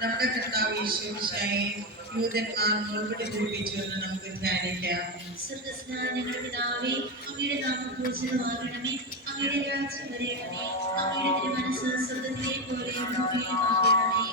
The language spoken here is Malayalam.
നമ്മുടെ കർത്താവ് യേശുമിശിഹായെ യൂതന്മാർ മറുപടി ധരിപ്പിച്ചു എന്ന് നമുക്ക് ധ്യാനിക്കാം. ഞങ്ങളുടെ പിതാവേ, അങ്ങയുടെ നാമം പൂജിതമാകണമേ, അങ്ങയുടെ രാജ്യം വരയണമേ, അങ്ങയുടെ തിരുമനസ്സ് സ്വർഗ്ഗത്തിലെ പോലെ ഭൂമിയിലുമാകണമേ.